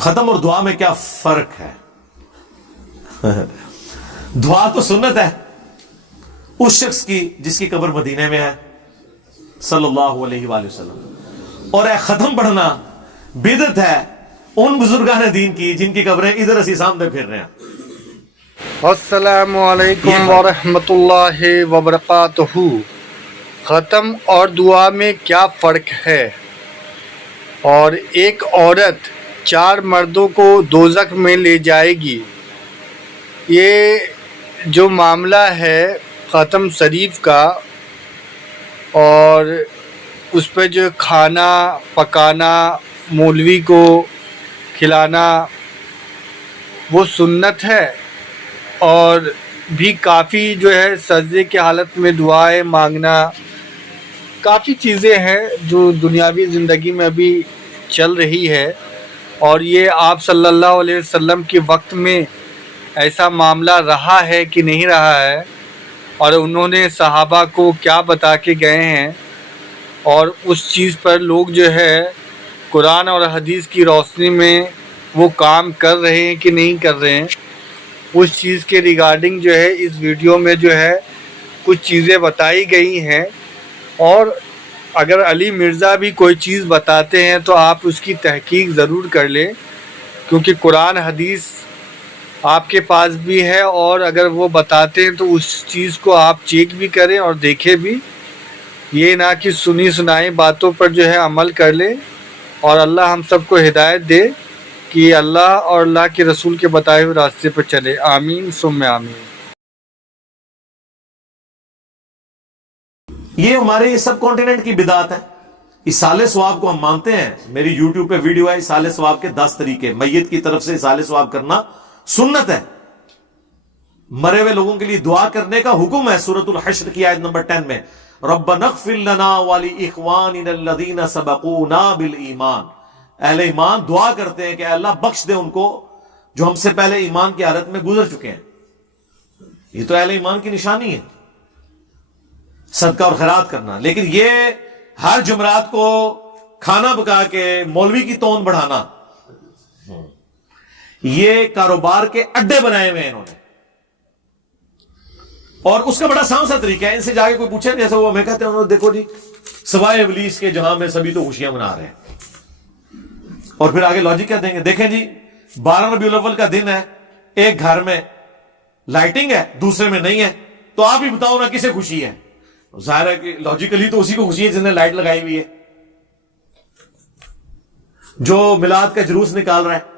ختم اور دعا میں کیا فرق ہے؟ دعا تو سنت ہے اس شخص کی جس کی قبر مدینے میں ہے صلی اللہ علیہ وآلہ وسلم، اور ختم پڑھنا بدعت ہے ان بزرگان دین کی جن کی قبریں ادھر اسی سامنے پھر رہے ہیں۔ السلام علیکم ورحمۃ اللہ وبرکاتہ۔ ختم اور دعا میں کیا فرق ہے؟ اور ایک عورت 4 مردوں کو دوزخ میں لے جائے گی، یہ جو معاملہ ہے ختم شریف کا، اور اس پہ جو کھانا پکانا مولوی کو کھلانا وہ سنت ہے، اور بھی کافی جو ہے سجدے کی حالت میں دعائیں مانگنا، کافی چیزیں ہیں جو دنیاوی زندگی میں ابھی چل رہی ہے، اور یہ آپ صلی اللہ علیہ وسلم کے وقت میں ایسا معاملہ رہا ہے کہ نہیں رہا ہے، اور انہوں نے صحابہ کو کیا بتا کے گئے ہیں، اور اس چیز پر لوگ جو ہے قرآن اور حدیث کی روشنی میں وہ کام کر رہے ہیں کہ نہیں کر رہے ہیں، اس چیز کے ریگارڈنگ جو ہے اس ویڈیو میں جو ہے کچھ چیزیں بتائی گئی ہیں۔ اور اگر علی مرزا بھی کوئی چیز بتاتے ہیں تو آپ اس کی تحقیق ضرور کر لیں، کیونکہ قرآن حدیث آپ کے پاس بھی ہے، اور اگر وہ بتاتے ہیں تو اس چیز کو آپ چیک بھی کریں اور دیکھیں بھی، یہ نہ کہ سنی سنائی باتوں پر جو ہے عمل کر لیں۔ اور اللہ ہم سب کو ہدایت دے کہ اللہ اور اللہ کے رسول کے بتائے ہوئے راستے پر چلے، آمین ثم آمین۔ یہ ہمارے سب کانٹیننٹ کی بدعت ہے۔ اصالِ ثواب کو ہم مانتے ہیں، میری یوٹیوب پہ ویڈیو ہے اصالِ ثواب کے 10 طریقے، میت کی طرف سے اصالِ ثواب کرنا سنت ہے، مرے ہوئے لوگوں کے لیے دعا کرنے کا حکم ہے۔ سورۃ الحشر کی آیت نمبر 10 میں ربنا اغفر لنا ولإخواننا الذین سبقونا بالایمان، اہل ایمان دعا کرتے ہیں کہ اے اللہ بخش دے ان کو جو ہم سے پہلے ایمان کی حالت میں گزر چکے ہیں۔ یہ تو اہل ایمان کی نشانی ہے، صدقہ اور خیرات کرنا۔ لیکن یہ ہر جمعرات کو کھانا پکا کے مولوی کی تون بڑھانا، یہ کاروبار کے اڈے بنائے ہوئے ہیں انہوں نے، اور اس کا بڑا آسان سا طریقہ ہے۔ ان سے جا کے کوئی پوچھے جیسے وہ ہمیں کہتے ہیں دیکھو جی سوائے ابلیس کے جہاں میں سبھی تو خوشیاں منا رہے ہیں، اور پھر آگے لاجک کیا دیں گے، دیکھیں جی 12 ربیع الاول کا دن ہے، ایک گھر میں لائٹنگ ہے دوسرے میں نہیں ہے، تو آپ ہی بتاؤ نا کسے خوشی ہے؟ ظاہر ہے کہ لاجیکلی تو اسی کو خوشی ہے جس نے لائٹ لگائی ہوئی ہے، جو میلاد کا جلوس نکال رہا ہے۔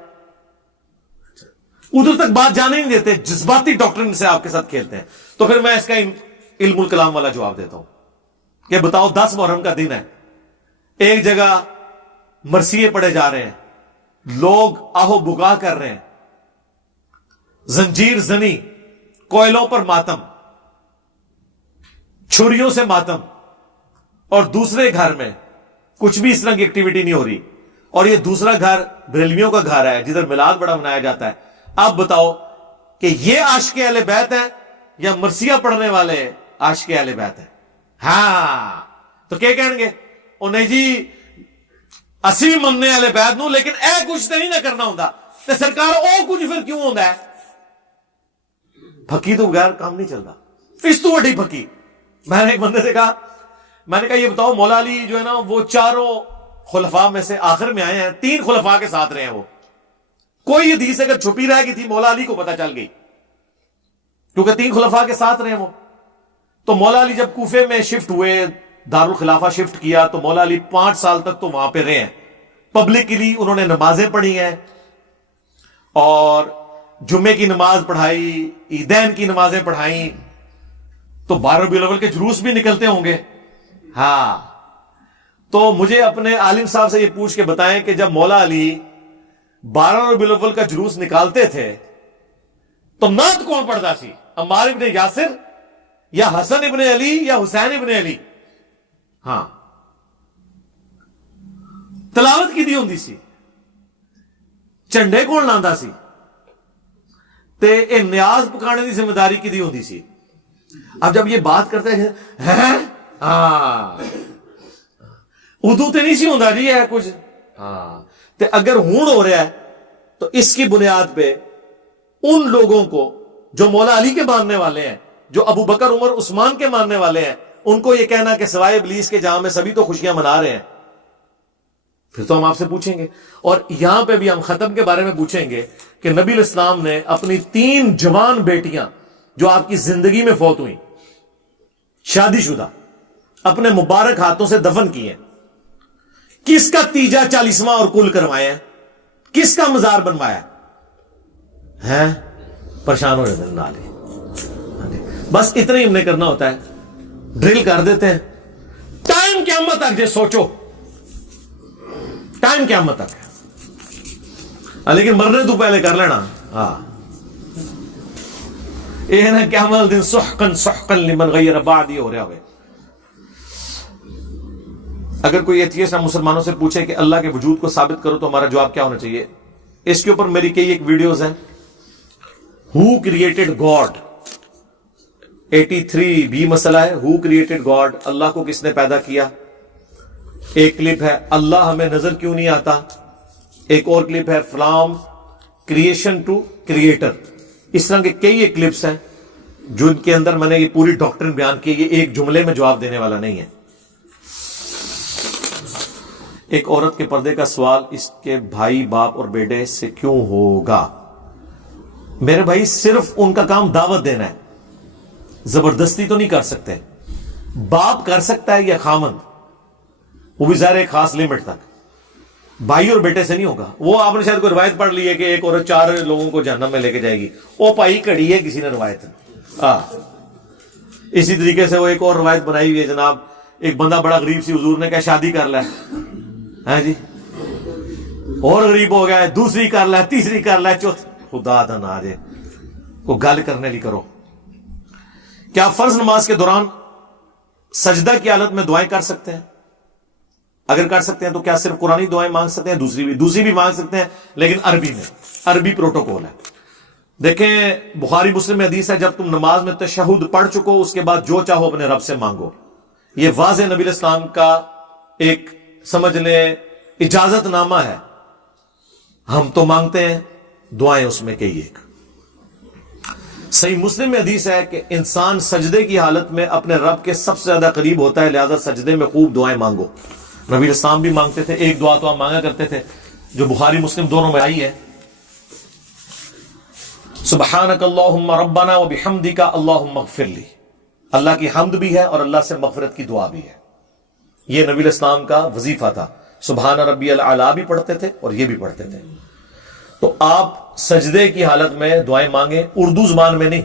ادھر تک بات جانے نہیں دیتے، جذباتی ڈاکٹرن سے آپ کے ساتھ کھیلتے ہیں۔ تو پھر میں اس کا علم الکلام والا جواب دیتا ہوں کہ بتاؤ 10 محرم کا دن ہے، ایک جگہ مرثیے پڑے جا رہے ہیں، لوگ آہو بکا کر رہے ہیں، زنجیر زنی، کوئلوں پر ماتم، چھریوں سے ماتم، اور دوسرے گھر میں کچھ بھی اس طرح کی ایکٹیویٹی نہیں ہو رہی، اور یہ دوسرا گھر بریلویوں کا گھر ہے جدھر میلاد بڑا منایا جاتا ہے۔ اب بتاؤ کہ یہ عاشق اہل بیت ہیں یا مرثیہ پڑھنے والے عاشق اہل بیت ہیں؟ ہاں تو کیا کہیں گے، انہیں جی اسی بھی مننے والے بیت نو، لیکن اے کچھ تو نہیں نہ کرنا ہوں تے سرکار او کچھ پھر کیوں ہوتا ہے؟ پھکی تو بغیر کام نہیں چلتا، اس تو وڈی پھکی۔ میں نے ایک بندے سے کہا، میں نے کہا یہ بتاؤ مولا علی جو ہے نا وہ 4 خلفاء میں سے آخر میں آئے ہیں، 3 خلفاء کے ساتھ رہے ہیں، وہ کوئی حدیث اگر چھپی رہ گئی تھی مولا علی کو پتہ چل گئی، کیونکہ 3 خلفاء کے ساتھ رہے وہ۔ تو مولا علی جب کوفے میں شفٹ ہوئے، دارالخلافہ شفٹ کیا، تو مولا علی 5 سال تک تو وہاں پہ رہے ہیں، پبلکلی انہوں نے نمازیں پڑھی ہیں، اور جمعے کی نماز پڑھائی، عیدین کی نمازیں پڑھائیں، تو 12 ربیع الاول کے جلوس بھی نکلتے ہوں گے۔ ہاں تو مجھے اپنے عالم صاحب سے یہ پوچھ کے بتائیں کہ جب مولا علی 12 ربیع الاول کا جلوس نکالتے تھے تو نعت کون پڑھتا سی؟ عمار ابن یاسر یا حسن ابن علی یا حسین ابن علی؟ ہاں تلاوت کی دی ہوندی سی، جھنڈے کون لاندا سی، تے اے نیاز پکانے دی ذمہ داری کی دی ہوندی سی۔ اب جب یہ بات کرتے ہیں ہاں اردو تے نہیں سی ہوندا جی ہے کچھ، ہاں تے اگر ہون ہو رہا ہے تو اس کی بنیاد پہ ان لوگوں کو جو مولا علی کے ماننے والے ہیں، جو ابو بکر عمر عثمان کے ماننے والے ہیں، ان کو یہ کہنا کہ سوائے ابلیس کے جہاں میں سبھی تو خوشیاں منا رہے ہیں، پھر تو ہم آپ سے پوچھیں گے. اور یہاں پہ بھی ہم ختم کے بارے میں پوچھیں گے کہ نبی الاسلام نے اپنی 3 جوان بیٹیاں جو آپ کی زندگی میں فوت ہوئیں، شادی شدہ، اپنے مبارک ہاتھوں سے دفن کی ہیں، کس کا تیجا 40واں اور کل کروایا ہے؟ کس کا مزار بنوایا ہے؟ پریشان ہو جاتے ہیں نالے. بس اتنا ہی ہم نے کرنا ہوتا ہے، ڈرل کر دیتے ہیں. ٹائم قیامت تک جے سوچو، ٹائم قیامت تک ہے، لیکن مرنے تو پہلے کر لینا. ہاں یہ نا قیامت دن سحقن سحقن لمن غیر بعدی ہو رہا ہوئے. اگر کوئی ایتھیسٹ ہم مسلمانوں سے پوچھے کہ اللہ کے وجود کو ثابت کرو تو ہمارا جواب کیا ہونا چاہیے؟ اس کے اوپر میری کئی ایک ویڈیوز ہیں. ہو کریٹڈ گاڈ 83 بھی مسئلہ ہے. ہو کریٹڈ گاڈ، اللہ کو کس نے پیدا کیا. ایک کلپ ہے اللہ ہمیں نظر کیوں نہیں آتا. ایک اور کلپ ہے فرام کریشن ٹو کریٹر. اس طرح کے کئی ایک کلپس ہیں جن کے اندر میں نے یہ پوری ڈاکٹرن بیان کی. یہ ایک جملے میں جواب دینے والا نہیں ہے. ایک عورت کے پردے کا سوال اس کے بھائی باپ اور بیٹے سے کیوں ہوگا؟ میرے بھائی صرف ان کا کام دعوت دینا ہے، زبردستی تو نہیں کر سکتے. باپ کر سکتا ہے یا خامند، وہ بھی ظاہر ایک خاص لمٹ تک. بھائی اور بیٹے سے نہیں ہوگا. وہ آپ نے شاید کوئی روایت پڑھ لی ہے کہ ایک عورت 4 لوگوں کو جہنم میں لے کے جائے گی. وہ پائی کڑی ہے کسی نے روایت. اسی طریقے سے وہ ایک اور روایت بنائی ہوئی ہے جناب، ایک بندہ بڑا غریب سی، حضور نے کہا شادی کر لے. ہاں جی، اور غریب ہو گیا ہے، دوسری کر لے، تیسری کر لے، چوتھی. خدا دا نہ جے کو گل کرنے لی کرو. کیا فرض نماز کے دوران سجدہ کی حالت میں دعائیں کر سکتے ہیں؟ اگر کر سکتے ہیں تو کیا صرف قرآنی دعائیں مانگ سکتے ہیں؟ دوسری بھی مانگ سکتے ہیں، لیکن عربی میں. عربی پروٹوکول ہے. دیکھیں بخاری مسلم میں حدیث ہے جب تم نماز میں تشہد پڑھ چکو اس کے بعد جو چاہو اپنے رب سے مانگو. یہ واضح نبی اسلام کا ایک سمجھ لیں اجازت نامہ ہے. ہم تو مانگتے ہیں، دعائیں اس میں کئی ایک. صحیح مسلم میں حدیث ہے کہ انسان سجدے کی حالت میں اپنے رب کے سب سے زیادہ قریب ہوتا ہے، لہذا سجدے میں خوب دعائیں مانگو. نبی اسلام بھی مانگتے تھے. ایک دعا تو آپ مانگا کرتے تھے جو بخاری مسلم دونوں میں آئی ہے، سبحانک اللہم ربنا وبحمدک اللہم اغفر لی. اللہ کی حمد بھی ہے اور اللہ سے مغفرت کی دعا بھی ہے. یہ نبی اسلام کا وظیفہ تھا. سبحان ربی الاعلی بھی پڑھتے تھے اور یہ بھی پڑھتے تھے. تو آپ سجدے کی حالت میں دعائیں مانگیں، اردو زبان میں نہیں،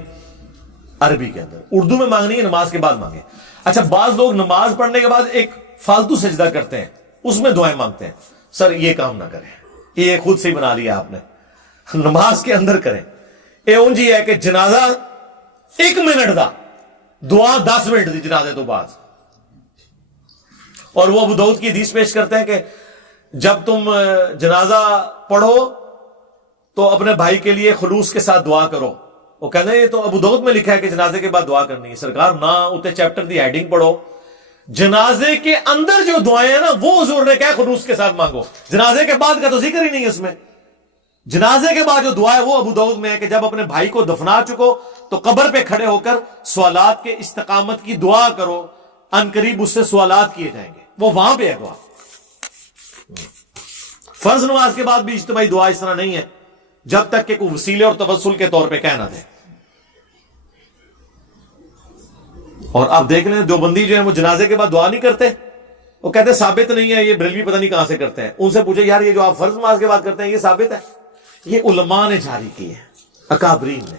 عربی کے اندر. اردو میں مانگنی ہے، نماز کے بعد مانگیں. اچھا بعض لوگ نماز پڑھنے کے بعد ایک فالتو سجدہ کرتے ہیں، اس میں دعائیں مانگتے ہیں. سر یہ کام نہ کریں، یہ خود سے ہی بنا لیا آپ نے. نماز کے اندر کریں. یہ اونجی ہے کہ جنازہ 1 منٹ دا، دعا 10 منٹ دی جنازے تو بعد. اور وہ ابو داؤد کی حدیث پیش کرتے ہیں کہ جب تم جنازہ پڑھو تو اپنے بھائی کے لیے خلوص کے ساتھ دعا کرو. وہ کہتے ہیں یہ تو ابو داؤد میں لکھا ہے کہ جنازے کے بعد دعا کرنی ہے. سرکار نہ اتنے چیپٹر دی ہیڈنگ پڑھو. جنازے کے اندر جو دعائیں ہیں نا وہ حضور نے کہا خلوص کے ساتھ مانگو. جنازے کے بعد کا تو ذکر ہی نہیں ہے اس میں. جنازے کے بعد جو دعا ہے وہ ابو داؤد میں ہے کہ جب اپنے بھائی کو دفنا چکو تو قبر پہ کھڑے ہو کر سوالات کے استقامت کی دعا کرو، ان قریب اس سے سوالات کیے جائیں گے. وہ وہاں پہ ہے دعا. فرض نماز کے بعد بھی اجتماعی دعا اس طرح نہیں ہے جب تک کہ کوئی وسیلے اور توسل کے طور پہ کہہ نہ دے. اور آپ دیکھ لیں جو بندی جو ہے وہ جنازے کے بعد دعا نہیں کرتے، وہ کہتے ہیں ثابت نہیں ہے. یہ بریلوی پتہ نہیں کہاں سے کرتے ہیں. ان سے پوچھے یار یہ جو آپ فرض نماز کے بعد کرتے ہیں یہ ثابت ہے؟ یہ علماء نے جاری کی ہے، اکابرین نے.